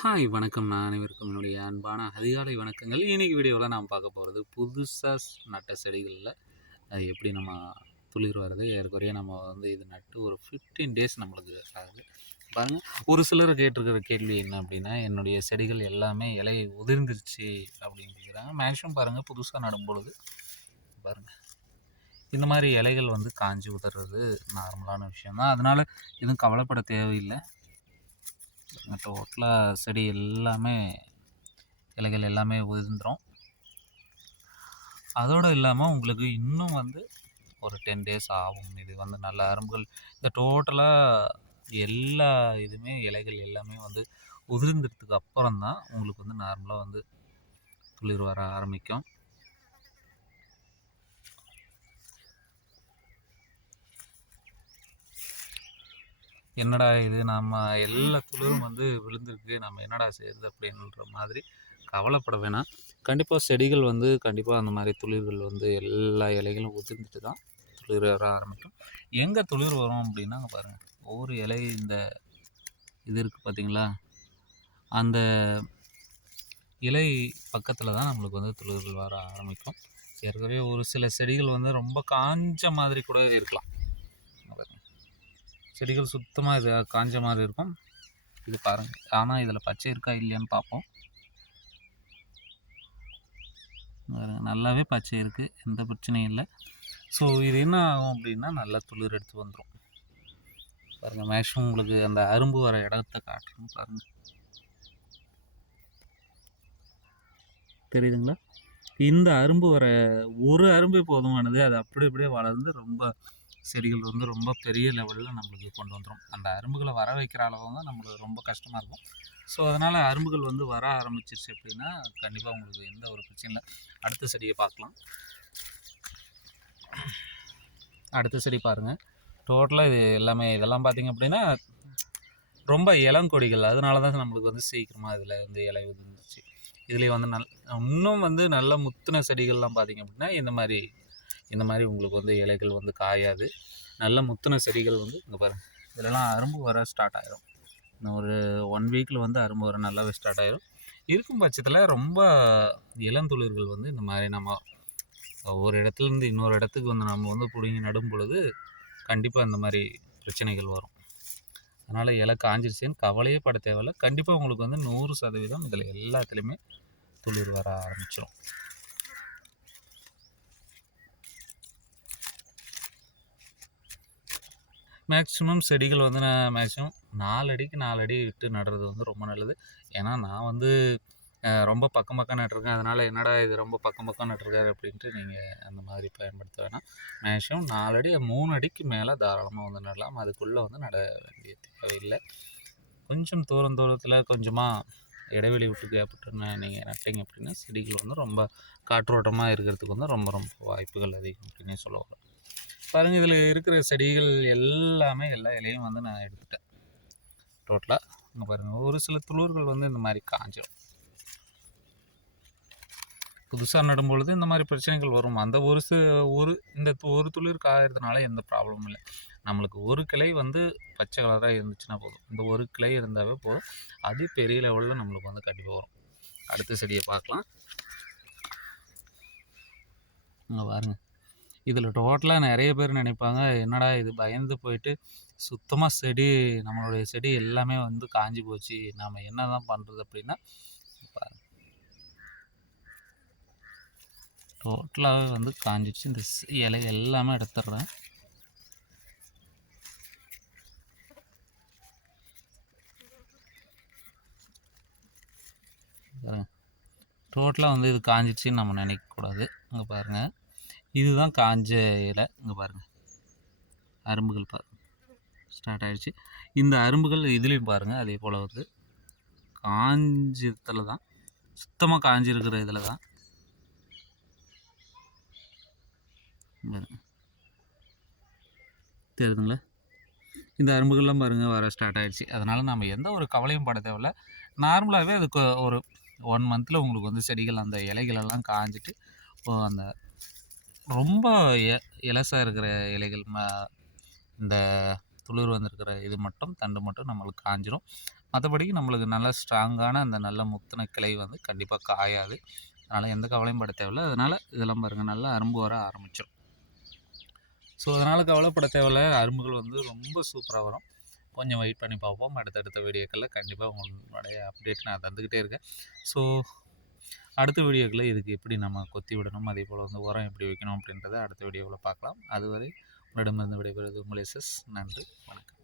Hi வணக்கம். நான் அனைவருக்கும் என்னுடைய அன்பான அதிகாலை வணக்கங்கள். இன்னைக்கு வீடியோவில் நாம் பார்க்க போகிறது புதுசாக நட்ட செடிகளில் அது எப்படி நம்ம துளிர் வர்றது. ஏறக்குறைய நம்ம இது நட்டு ஒரு 15 டேஸ் நம்மளுக்கு ஆகுது. பாருங்கள், ஒரு சிலர் கேட்டிருக்கிற கேள்வி என்ன அப்படின்னா, என்னுடைய செடிகள் எல்லாமே இலை உதிர்ந்துருச்சு அப்படின்னு கேட்குறாங்க. மேக்ஸிமம் பாருங்கள், புதுசாக நடும்பொழுது பாருங்கள் இந்த மாதிரி இலைகள் காஞ்சி உதறது நார்மலான விஷயம் தான். அதனால் எதுவும் கவலைப்பட தேவையில்லை. டோட்டலாக செடி எல்லாமே இலைகள் எல்லாமே உதிர்ந்துடும். அதோடு இல்லாமல் உங்களுக்கு இன்னும் ஒரு 10 டேஸ் ஆகும். இது நல்ல அரும்புகள் இந்த டோட்டலாக எல்லா இதுவுமே இலைகள் எல்லாமே உதிர்ந்ததுக்கு அப்புறம் தான் உங்களுக்கு நார்மலாக துளிர் வர ஆரம்பிக்கும். என்னடா இது, நம்ம எல்லா துளிரும் விழுந்திருக்கு, நம்ம என்னடா செய்கிறது அப்படின்ற மாதிரி கவலைப்பட வேணாம். கண்டிப்பாக செடிகள் கண்டிப்பாக அந்த மாதிரி துளிர்கள் எல்லா இலைகளும் உதிர்ந்துட்டு தான் துளிர் வர ஆரம்பிக்கும். எங்கே துளிர் வரும் அப்படின்னா பாருங்கள், ஒவ்வொரு இலை இந்த இது இருக்குது பார்த்தீங்களா, அந்த இலை பக்கத்தில் தான் நம்மளுக்கு துளிர்கள் வர ஆரம்பிக்கும். ஏற்கனவே ஒரு சில செடிகள் ரொம்ப காஞ்ச மாதிரி கூட இருக்கலாம். செடிகள் சுத்தமாக இது காஞ்ச மாதிரி இருக்கும். இது பாருங்கள், ஆனால் இதில் பச்சை இருக்கா இல்லையான்னு பார்ப்போம். நல்லாவே பச்சை இருக்குது, எந்த பிரச்சனையும் இல்லை. ஸோ இது என்ன ஆகும் அப்படின்னா நல்லா துளிர் எடுத்து வந்துடும். பாருங்கள், மேக்ஸிமம் உங்களுக்கு அந்த அரும்பு வர இடத்த காட்டுறோம் பாருங்கள், தெரியுதுங்களா? இந்த அரும்பு வர ஒரு அரும்பே போதுமானது. அது அப்படியே வளர்ந்து ரொம்ப செடிகள் ரொம்ப பெரிய லெவலில் நம்மளுக்கு கொண்டு வந்துடும். அந்த அரும்புகளை வர வைக்கிற அளவு தான் நம்மளுக்கு ரொம்ப கஷ்டமாக இருக்கும். ஸோ அதனால் அரும்புகள் வர ஆரம்பிச்சிருச்சு அப்படின்னா கண்டிப்பாக உங்களுக்கு எந்த ஒரு பிரச்சனையும் இல்லை. அடுத்த செடியை பார்க்கலாம். அடுத்த செடி பாருங்கள், டோட்டலாக இது எல்லாமே இதெல்லாம் பார்த்திங்க அப்படின்னா ரொம்ப இளங்கொடிகள். அதனால தான் நம்மளுக்கு சீக்கிரமாக இதில் இலை வந்துருச்சு. இதுலேயே இன்னும் நல்ல முத்தின செடிகள்லாம் பார்த்திங்க அப்படின்னா இந்த மாதிரி உங்களுக்கு இலைகள் காயாது. நல்ல முத்தின செடிகள் இங்கே பாருங்கள், இதெல்லாம் அரும்பு வர ஸ்டார்ட் ஆகிடும். இன்னும் ஒரு 1 வீக்கில் அரும்பு வர நல்லாவே ஸ்டார்ட் ஆகிடும். இருக்கும் பட்சத்தில் ரொம்ப இளந்துளிர்கள் இந்த மாதிரி நம்ம ஒரு இடத்துலேருந்து இன்னொரு இடத்துக்கு நம்ம பிடுங்கி நடும் பொழுது கண்டிப்பாக இந்த மாதிரி பிரச்சனைகள் வரும். அதனால் இலை காஞ்சிருச்சுன்னு கவலையே பட தேவையில்லை. கண்டிப்பாக உங்களுக்கு 100% இதில் எல்லாத்துலேயுமே துளிர் வர ஆரம்பிச்சிடும். மேக்ஸிமம் செடிகள் நான் மேக்ஸிமம் 4 அடிக்கு 4 அடி விட்டு நடுறது ரொம்ப நல்லது. ஏன்னா நான் ரொம்ப பக்கம் நட்டுருக்கேன். அதனால் என்னடா இது ரொம்ப பக்கம் நட்டுருக்காரு அப்படின்ட்டு நீங்கள் அந்த மாதிரி பயன்படுத்த வேணாம். மேக்ஸிமம் 4 அடி 3 அடிக்கு மேலே தாராளமாக நடலாம். அதுக்குள்ளே நட வேண்டிய தேவையில்லை. கொஞ்சம் தூரத்தில் கொஞ்சமாக இடைவெளி விட்டு கேப்பிட்டு நீங்கள் நட்டிங்க அப்படின்னா செடிகள் ரொம்ப காற்றோட்டமாக இருக்கிறதுக்கு ரொம்ப வாய்ப்புகள் அதிகம் அப்படின்னே சொல்ல வரும். பாருங்கள், இதில் இருக்கிற செடிகள் எல்லாமே எல்லா இலையும் நான் எடுத்துட்டேன் டோட்டலாக. இங்கே பாருங்கள், ஒரு சில துளிர்கள் இந்த மாதிரி காஞ்சிடும். புதுசாக நடும்பொழுது இந்த மாதிரி பிரச்சனைகள் வரும். அந்த இந்த ஒரு துளிர் காயறதுனால எந்த ப்ராப்ளமும் இல்லை. நம்மளுக்கு ஒரு கிளை பச்சை கலராக இருந்துச்சுன்னா போதும். இந்த ஒரு கிளை இருந்தாவே போதும், அது பெரிய லெவலில் நம்மளுக்கு கண்டிப்பாக வரும். அடுத்த செடியை பார்க்கலாம். இங்கே பாருங்கள், இதில் டோட்டலாக நிறைய பேர் நினைப்பாங்க, என்னடா இது பயந்து போயிட்டு சுத்தமாக நம்மளுடைய செடி எல்லாமே காஞ்சி போச்சு, நாம் என்ன தான் பண்ணுறது அப்படின்னா பாருங்கள், டோட்டலாகவே காஞ்சிடுச்சு. இந்த இலை எல்லாமே எடுத்துடுறேன். டோட்டலாக இது காஞ்சிடுச்சின்னு நம்ம நினைக்கக்கூடாது. இங்கே பாருங்கள், இதுதான் காஞ்ச இலை. இங்கே பாருங்கள், அரும்புகள் பாருங்கள் ஸ்டார்ட் ஆகிடுச்சு. இந்த அரும்புகள் இதுலேயும் பாருங்கள், அதே போல் காஞ்சத்தில் தான், சுத்தமாக காஞ்சிருக்கிற இதில் தான் தெரியுதுங்களா, இந்த அரும்புகள்லாம் பாருங்கள் வர ஸ்டார்ட் ஆகிடுச்சு. அதனால் நம்ம எந்த ஒரு கவலையும் பட தேவையில்ல. நார்மலாகவே அதுக்கு ஒரு 1 மந்தில் உங்களுக்கு செடிகள் அந்த இலைகளெல்லாம் காஞ்சிட்டு அந்த ரொம்ப இலசாக இருக்கிற இலைகள் இந்த துளிர் வந்திருக்கிற இது மட்டும் தண்டு மட்டும் நம்மளுக்கு காஞ்சிரும். மற்றபடிக்கு நம்மளுக்கு நல்ல ஸ்ட்ராங்கான அந்த நல்ல முத்தின கிளை வந்து கண்டிப்பாக காயாது. அதனால் எந்த கவலையும் பட தேவையில்ல. அதனால் இதெல்லாம் பாருங்கள் நல்லா அரும்பு வர ஆரம்பிச்சிடும். ஸோ அதனால் கவலைப்பட தேவையில்ல. அரும்புகள் வந்து ரொம்ப சூப்பராக வரும். கொஞ்சம் வெயிட் பண்ணி பார்ப்போம். அடுத்தடுத்த வீடியோக்களில் கண்டிப்பாக உங்களுடைய அப்டேட் நான் தந்துக்கிட்டே இருக்கேன். ஸோ அடுத்த வீடியோக்களில் இதுக்கு எப்படி நம்ம கொத்தி விடணும், அதே போல் வந்து உரம் எப்படி வைக்கணும் அப்படின்றத அடுத்த வீடியோவில் பார்க்கலாம். அதுவரை உங்களிடமிருந்து விடைபெறுவது உங்கள் எஸ்எஸ். நன்றி, வணக்கம்.